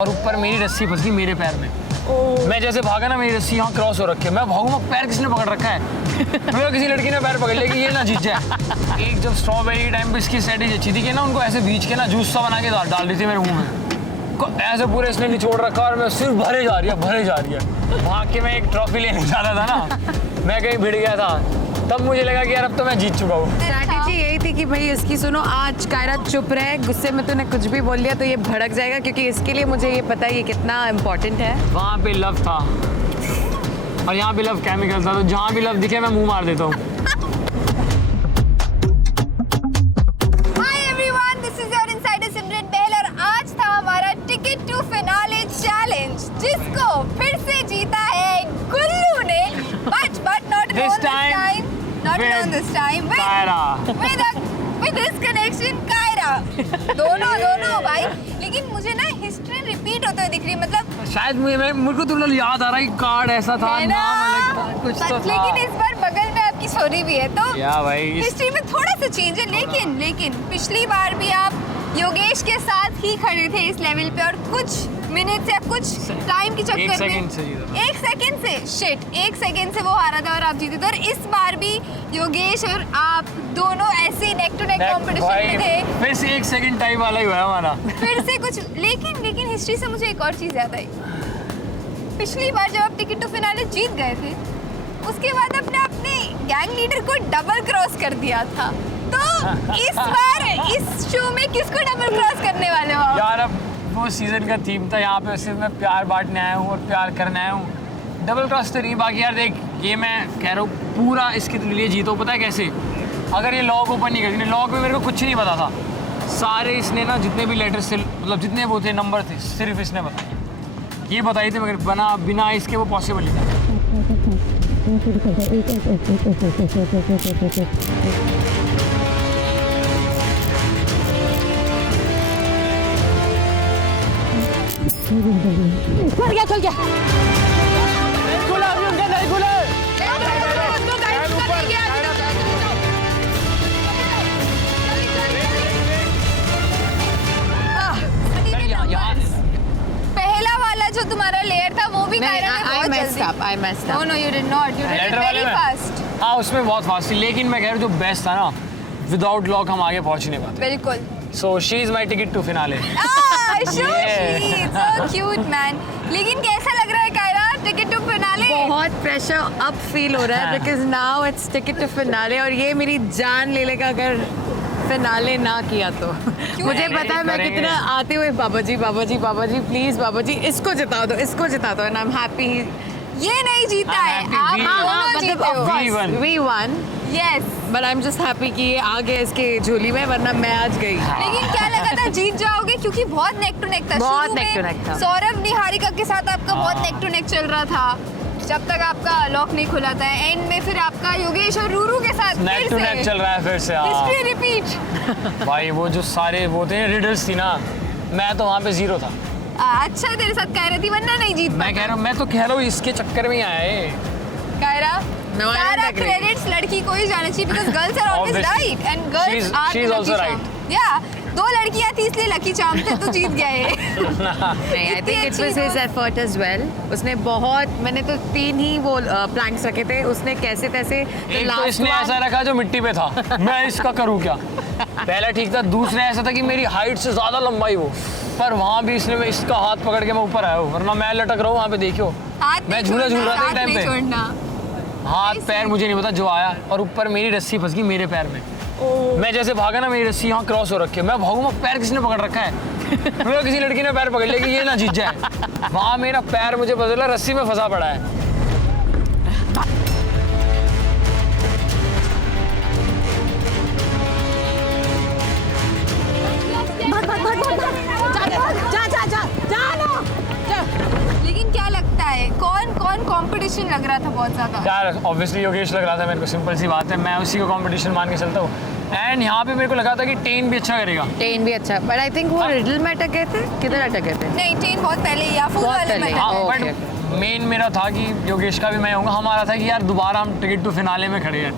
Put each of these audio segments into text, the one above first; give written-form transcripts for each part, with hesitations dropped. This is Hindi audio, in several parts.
और ऊपर मेरी रस्सी फंस गई मेरे पैर में। मैं जैसे भागा ना, मेरी रस्सी यहाँ क्रॉस हो रखी है। मैं भागूंगा, पैर किसने पकड़ रखा है? मैं किसी लड़की ने पैर पकड़ लिया कि ये ना जीत जाए। एक जब स्ट्रॉबेरी के टाइम पे इसकी स्ट्रेटेजी अच्छी थी कि ना उनको ऐसे बीच के ना जूस सा बना के डाल दी थी मेरे मुंह में। ऐसे पूरे इसने निचोड़ रखा और मैं सिर्फ भरे जा रही है। वहाँ के मैं एक ट्रॉफी लेने जाता था ना, मैं कहीं भिड़ गया था, तब मुझे लगा कि यार अब तो मैं जीत चुका हूँ। स्ट्रैटेजी यही थी कि भाई इसकी सुनो, आज कायरा चुप रहे, गुस्से में तूने कुछ भी बोल लिया तो ये भड़क जाएगा, क्योंकि इसके लिए मुझे ये पता है ये कितना इम्पोर्टेंट है। वहाँ पे लव था और यहाँ पे लव केमिकल था, तो जहाँ भी लव दिखे मैं मुंह मार देता हूँ। Hi everyone, this is your insider Simran Bahl और आज था हमारा टिकट टू फिनाले चैलेंज, जिसको फिर से जीता है गुल्लू ने, but not This time this time Kaira. with this connection Kaira. दोनों भाई, लेकिन मुझे ना हिस्ट्री रिपीट होते हुए दिख रही है, मतलब शायद मेरे को तुरंत याद आ रहा है कि कार्ड ऐसा था, है ना? नाम अलग था, कुछ तो था। लेकिन इस बार बगल में आपकी स्टोरी भी है, तो या भाई हिस्ट्री में थोड़ा सा चेंज है। लेकिन पिछली बार भी आप योगेश के साथ ही खड़े थे इस लेवल पे और कुछ मिनट या कुछ टाइम के चक्कर में एक सेकंड से वो हारा था और आप जीते थे। और इस बार भी योगेश और आप दोनों ऐसे नेक टू नेक कॉम्पिटिशन में थे। फिर से 1 सेकंड टाइम वाला ही हुआ हमारा। फिर से कुछ, लेकिन हिस्ट्री से मुझे एक और चीज़ याद आई। पिछली बार जब आप टिकट टू फिनाले जीत गए थे, उसके बाद अपने गैंग लीडर को डबल क्रॉस कर दिया था। तो इस बार इस शो में किसको डबल क्रॉस करने वाले हो आप? यार अब वो सीजन का थीम था, यहाँ पे सिर्फ मैं प्यार बांटने आया हूँ और प्यार करने आया हूँ। डबल क्रॉस तो नहीं, बाकी यार देख, ये मैं कह रहा हूँ पूरा इसके लिए जीतो। पता है कैसे? अगर ये लॉक ओपन नहीं करती, लॉक में मेरे को कुछ नहीं पता था, सारे इसने ना जितने भी लेटर्स थे, मतलब जितने वो थे नंबर थे, सिर्फ इसने बताए, ये बताई थे, मगर बिना इसके वो पॉसिबल नहीं था। चल गया पहला वाला जो तुम्हारा लेयर था वो भी कायरा ने बहुत जल्दी। No, you did not. You did it very fast. हाँ, उसमें बहुत फास्ट थी, लेकिन मैं कह रहा हूँ जो बेस्ट था ना, विदाउट लॉक हम आगे पहुँच नहीं पाते। बिल्कुल। So she is my ticket to finale. So cute man. लेकिन कैसा लग रहा है कायरा, टिकट टू फिनाले? बहुत प्रेशर अब फील हो रहा है, because now it's ticket to finale और ये मेरी जान ले लेगा अगर फिनाले ना किया तो। मुझे पता है मैं कितना आते हुए बाबा जी प्लीज बाबा जी इसको जिता दो एंड आई एम हैप्पी। ये नहीं जीता है, आप दोनों जीते हो। We won. Yes. But I'm just happy कि ये आ गया इसके झोली में, वरना मैं आज गई। लेकिन क्या लगा था जीत जाओगे, क्योंकि बहुत नेक टू नेक था। बहुत शुरू neck to में neck था। सौरभ निहारिका के साथ आपका बहुत नेक टू नेक चल रहा था, जब तक आपका लॉक नहीं खुला था। एंड में फिर आपका योगेश और रूरू के साथ नेक टू नेक चल रहा है फिर से। History repeat. भाई वो जो सारे वो थे रिडल्स थी ना, मैं तो वहाँ पे 0 था। अच्छा तेरे साथ कायरा थी, वरना नहीं जीत पाता। मैं तो कह रहा हूँ इसके चक्कर में ही आया है कायरा, No, I don't सारा agree. क्रेडिट्स लड़की को ही जाना चाहिए, because girls are always Obviously. right and girls are She is the also lucky right. charm. Yeah, 2 लड़कियां थी इसलिए लकी चार्म थे, तो जीत गया ये। नहीं, I think it इतनी was his अच्छी effort as well. उसने बहुत, मैंने तो 3 ही वो प्लैंक्स रखे थे, उसने कैसे तैसे एक तो इसने ऐसा रखा जो मिट्टी पे था, मैं इसका करूँ क्या? पहला ठीक था, दूसरा ऐसा था कि मेरी हाइट से ज़्यादा लंबाई वो, पर वहाँ भी इसने इसका हाथ पकड़ के मैं ऊपर आया हूँ, वरना मैं लटक रहा हूँ वहाँ पे। देखियो हाथ मैं नहीं झूला झूल छोड़ना, रहा था एक हाथ टाइम नहीं पे, छोड़ना। हाथ पैर मुझे नहीं पता, जो आया और ऊपर मेरी रस्सी फंस गई मेरे पैर में। मैं जैसे भागा ना, मेरी रस्सी यहाँ क्रॉस हो रखी है। मैं भागूंगा, पैर किसने पकड़ रखा है? मैं किसी लड़की ने पैर पकड़ लिया कि ये ना जीत जाए। वहाँ मेरा पैर मुझे पता चला रस्सी में फंसा पड़ा है। लेकिन क्या लगता है कौन कंपटीशन लग रहा था बहुत ज्यादा? यार ऑब्वियसली योगेश लग रहा था मेरे को, सिंपल सी बात है, मैं उसी को कंपटीशन मान के चलता हूँ। एंड यहाँ पे मेरे को लगा था कि टेन भी अच्छा करेगा। टेन भी अच्छा, बट आई थिंक वो रिडल में अटक गए थे, किधर अटक गए थे? नहीं, 10 बहुत पहले या फूल बहुत वाले में पहले। था। हाँ, ओके, बट मेन मेरा था कि योगेश का भी मैं होऊंगा, हमारा था कि यार दोबारा हम टिकट टू फिनाले में खड़े हैं,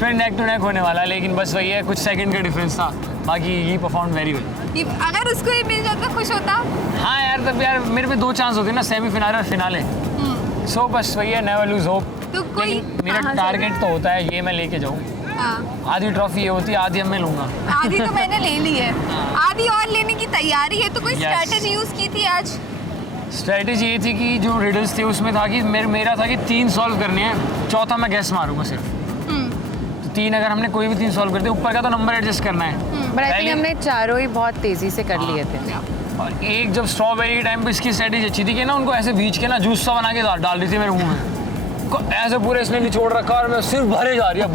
फिर नेक टू नेक होने वाला है। लेकिन बस वही है, कुछ सेकंड का डिफरेंस था, बाकी ही परफॉर्म वेरी वेल। अगर उसको ये मिल जाता खुश होता। हाँ यार, तब यार मेरे पे 2 चांस होते ना, सेमीफाइनल और फिनाले। सो बस वही है, नेवर लूज होप। तो कोई मेरा टारगेट तो होता है ये मैं लेके जाऊँ। आधी ट्रॉफी ये होती है, आधी अब मैं लूंगा। आधी तो मैंने ले ली है, आधी और लेने की तैयारी है। तो कोई स्ट्रैटेजी यूज की थी आज? स्ट्रैटेजी ये थी कि जो रिडल्स थे उसमें था कि मेरा था कि 3 सॉल्व करने हैं, चौथा मैं गैस मारूंगा सिर्फ। तो 3 अगर हमने कोई भी 3 सॉल्व कर दिए, ऊपर का तो नंबर एडजस्ट करना है। बट आई थिंक हमने चारों ही बहुत तेजी से कर लिए थे। और एक जब स्ट्रॉबेरी टाइम पे इसकी स्ट्रैटेजी अच्छी थी कि ना उनको ऐसे बीच के ना जूस सा बना के डाल दी थी मेरे मुंह में, ऐसे पूरे इसने निचोड़ रखा और मैं सिर्फ भर जा रही है।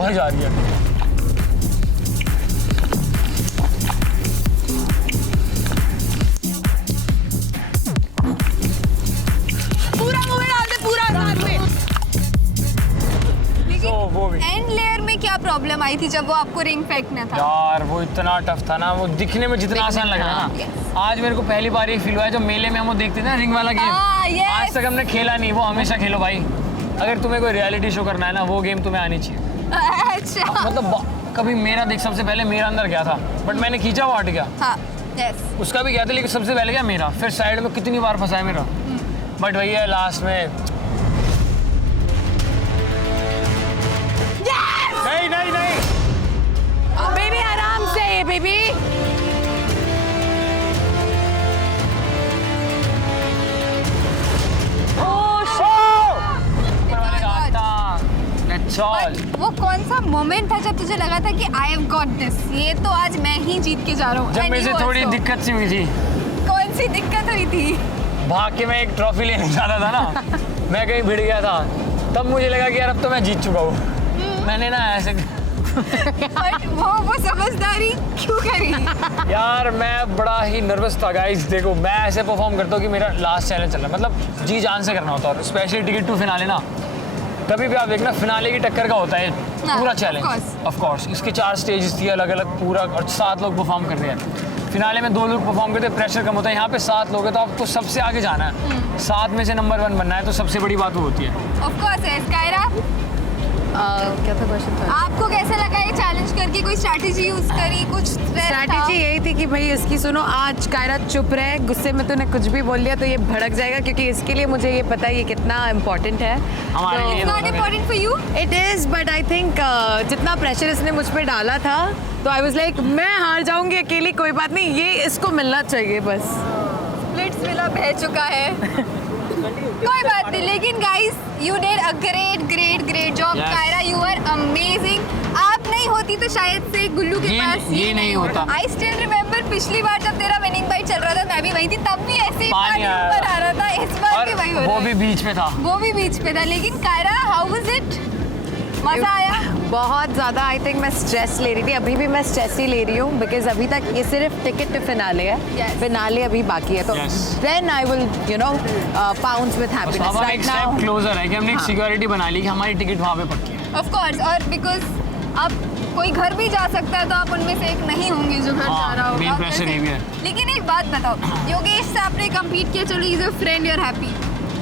पूरा मुंह में डाल दे, पूरा साथ में। तो वो भी एंड लेयर में क्या प्रॉब्लम आई थी जब वो आपको रिंग फेंकना था? यार वो इतना टफ था ना, वो दिखने में जितना आसान लग रहा है ना, आज मेरे को पहली बार ये फील हुआ है जब मेले में हम वो देखते थे ना रिंग वाला गेम। आज तक हमने खेला नहीं, वो हमेशा खेलो भाई। अगर तुम्हें कोई रियलिटी शो करना है ना, वो गेम तुम्हें आनी चाहिए। अच्छा। मतलब कभी मेरा देख, सबसे पहले मेरा अंदर गया था, बट मैंने खींचा वो हट गया। हाँ, यस। उसका भी गया था, लेकिन सबसे पहले गया मेरा, फिर साइड में कितनी बार फंसा है मेरा। बट वही है लास्ट में। नहीं बेबी आराम से बेबी। वो कौन सा मोमेंट था जब तुझे लगा था कि आई हैव गॉट दिस, ये तो आज मैं ही जीत के जा रहा हूँ? जब मेरे से थोड़ी दिक्कत सी हुई थी। कौन सी दिक्कत हुई थी? भाग के मैं एक ट्रॉफी लेने जा रहा था ना, मैं कहीं भिड़ गया था, तब मुझे लगा कि यार अब तो मैं जीत चुका हूँ। मैंने ना ऐसे बट वो समझदारी क्यों करी? यार मैं बड़ा ही नर्वस था गाइस। देखो मैं ऐसे परफॉर्म करता हूँ कि मेरा लास्ट चैलेंज चल रहा है, मतलब जी जान से करना होता है। और स्पेशली टिकट टू फिनाले ना, कभी भी आप देखना फिनाले की टक्कर का होता है पूरा चैलेंज। ऑफ कोर्स इसके 4 स्टेजेस थी अलग अलग पूरा, और 7 लोग परफॉर्म कर रहे हैं। फिनाले में 2 लोग परफॉर्म करते हैं, प्रेशर कम होता है। यहाँ पे 7 लोग हैं तो आपको सबसे आगे जाना है, 7 में से नंबर 1 बनना है, तो सबसे बड़ी बात वो होती है। ऑफ कोर्स है। कायरा, क्या था क्वेश्चन था? आपको कैसा लगा ये चैलेंज करके? कोई स्ट्रैटेजी यूज करी? कुछ स्ट्रैटेजी यही थी कि भाई इसकी सुनो, आज कायरा चुप रहे, गुस्से में तूने कुछ भी बोल लिया तो ये भड़क जाएगा, क्योंकि इसके लिए मुझे ये पता है ये कितना इम्पोर्टेंट है हमारे लिए। Not important for you? It is, but I think जितना प्रेशर इसने मुझ पे डाला था तो आई वाज लाइक मैं हार जाऊंगी अकेली, कोई बात नहीं, ये इसको मिलना चाहिए बस। स्प्लिट्स विला बह चुका है। कोई बात नहीं, लेकिन guys you did a great job. Kaira you are amazing. आप नहीं होती तो शायद से गुल्लू के पास ये नहीं होता। आई स्टिल रिमेम्बर पिछली बार जब तेरा विनिंग बाइट चल रहा था, मैं भी वही थी, तब भी ऐसे ही पानी ऊपर आ रहा था। इस बार भी वही हो रहा है। वो भी बीच पे था। लेकिन कायरा हाउ वाज इट? मजा आया? बहुत ज़्यादा। आई थिंक मैं स्ट्रेस ले रही थी, अभी भी मैं स्ट्रेस ही ले रही हूँ, बिकॉज अभी तक ये सिर्फ टिकट टू फिनाले है। फिनाले अभी बाकी है, तो then I will you know pounce with happiness. अब एक स्टेप क्लोजर है कि हमने एक सिक्योरिटी बना ली कि हमारी टिकट वहाँ पे पक्की है। ऑफ कोर्स, और बिकॉज अब कोई घर भी जा सकता है तो आप उनमें से एक नहीं होंगे जो घर जा रहा होगा। प्रेशर ही है। लेकिन एक बात बताओ, योगेश से आपने कम्पीट किया, चलो is a friend, you are happy,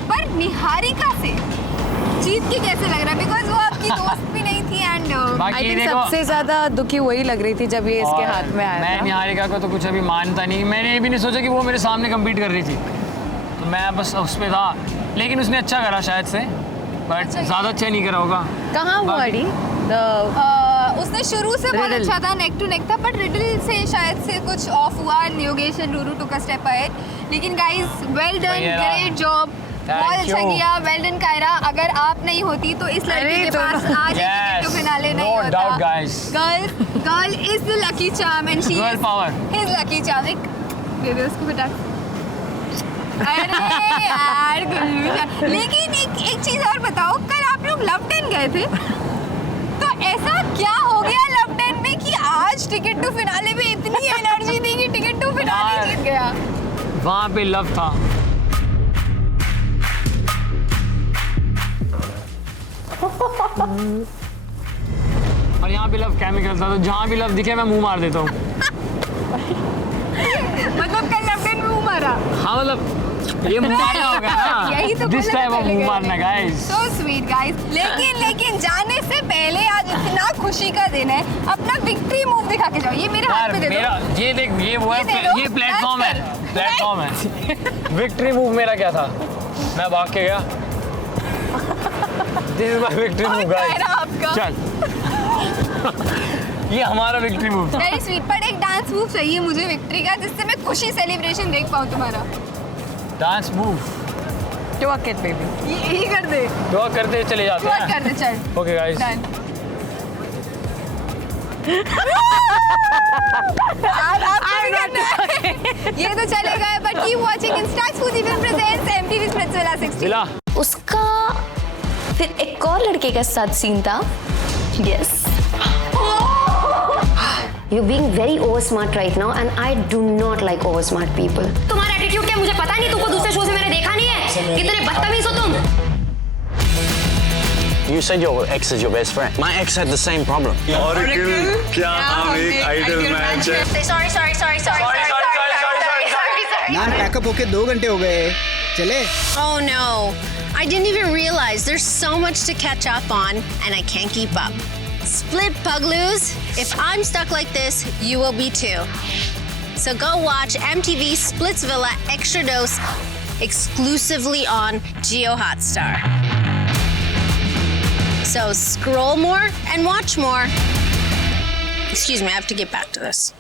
पर निहारिका से जीत के कैसे लग रहा है? बिकॉज वो आपकी दोस्त भी नहीं थी। एंड आई थिंक सबसे ज्यादा दुखी वही लग रही थी जब ये इसके हाथ में आया मैं था। निहारिका को तो कुछ अभी मानता नहीं, मैंने ये भी नहीं सोचा कि वो मेरे सामने कम्पीट कर रही थी, तो मैं बस उस पर था। लेकिन उसने अच्छा करा शायद से, बट ज़्यादा अच्छा नहीं करा होगा। कहाँ हुआ अड़ी? उसने शुरू से बहुत अच्छा था, नेक टू नेक था, बट रिडल से शायद से कुछ ऑफ हुआ। Yogesh and Ruru took a step ahead. लेकिन guys well done, great job, बहुत अच्छा किया, वेल डन कायरा। अगर आप नहीं होती तो इस लड़के के पास आज टिकट टू फिनाले नहीं होता। No doubt guys. Girl is the lucky charm and she girl power, his lucky charm. एक दे दे उसको बेटा। अरे यार गुल्लू। लेकिन एक चीज और बताओ, कल आप लोग लव डेन गए थे, तो ऐसा क्या हो गया लव डेन में कि आज टिकट टू फिनाले में इतनी एनर्जी दी कि टिकट टू फिनाले जीत गया? वहाँ पे लव था। और यहाँ पे लव केमिकल था, तो जहाँ भी लव दिखे मैं मुंह मार देता हूँ। मतलब कल लव डेन में मुंह मारा? हाँ मतलब ये मारना होगा ना, यही तो दिस बोला टाइम था ऑफ पहले मुंह गए मारना थे। गाइस। So sweet guys। लेकिन जाने से पहले आज इतना खुशी का दिन है, अपना विक्ट्री मूव दिखा के जाओ। ये मेरे हाथ यार में दे दो। मेरा ये देख, ये वो ये दे है, दो, ये प्लेटफॉर्म है, बैठ कर। प्लेटफॉर्म है। विक्ट्री मूव मेरा क्या था, मैं भाग के गया। दिस इज माय विक्ट्री और मूव क्या है गाइस। ना आपका? चल ये हमारा विक्ट्री मूव था। Very sweet. पर एक डांस मूव चाहिए मुझे विक्ट्री का, जिससे मैं खुशी सेलिब्रेशन देख पाऊँ तुम्हारा। Dance move Twerk it, baby. यही कर दे। दुआ करते चले जाते Twerk हैं। कर दे, चल। Okay guys, Done। आप नहीं करना है। ये तो चलेगा, but keep watching Instax Fuji Film presents MTV Splitsvilla 16। जिला उसका फिर एक और लड़के के साथ सीन था। Yes You're being very over smart right now and I do not like over smart people. तुम्हारा एटीट्यूड क्या मुझे पता नहीं, तुमको दूसरे शो से मैंने देखा नहीं है, कितने बदतमीज हो तुम। You said your ex is your best friend. My ex had the same problem. Oracle, क्या हम एक आइडल मैच है? सॉरी यार पैकअप होके 2 घंटे हो गए, चले। Oh no, I didn't even realize there's so much to catch up on and I can't keep up. Split Pugloos, if I'm stuck like this, you will be too. So go watch MTV Splitsvilla Extra Dose exclusively on Geo Hotstar. So scroll more and watch more. Excuse me, I have to get back to this.